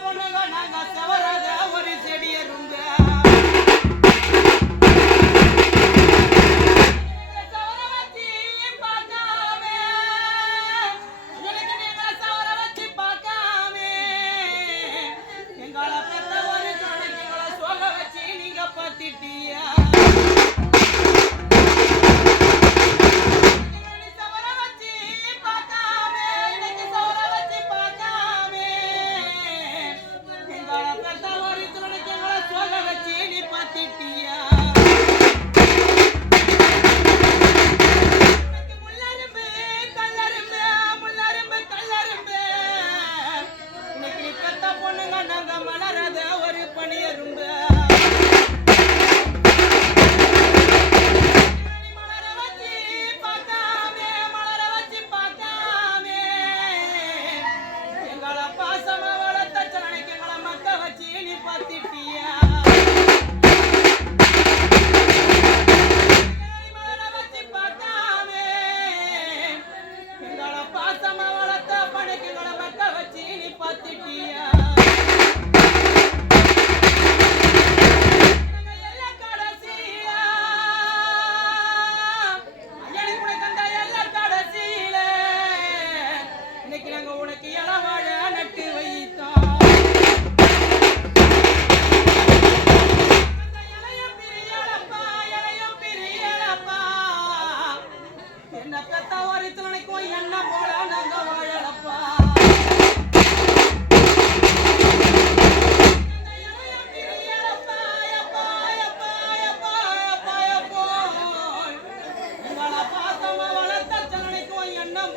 பொண்ணுங்க நாங்க செவராத ஒரு செடி எறும்பு பத்திட்டியா நாங்க மலராத ஒரு பணியரும்பு பாசமா வளர்த்த சனைக்கு மக்க வச்சு நீ பத்திட்டியா பாசமா வளர்த்த பணிக்கு மக்க வச்சு நீ பத்திட்டியா உனக்கு இளவாழ நட்டு வைத்தோம் என்ன பெத்த ஒரு துணைக்கும் என்ன போல நாங்க வாழலப்பா உங்களப்பா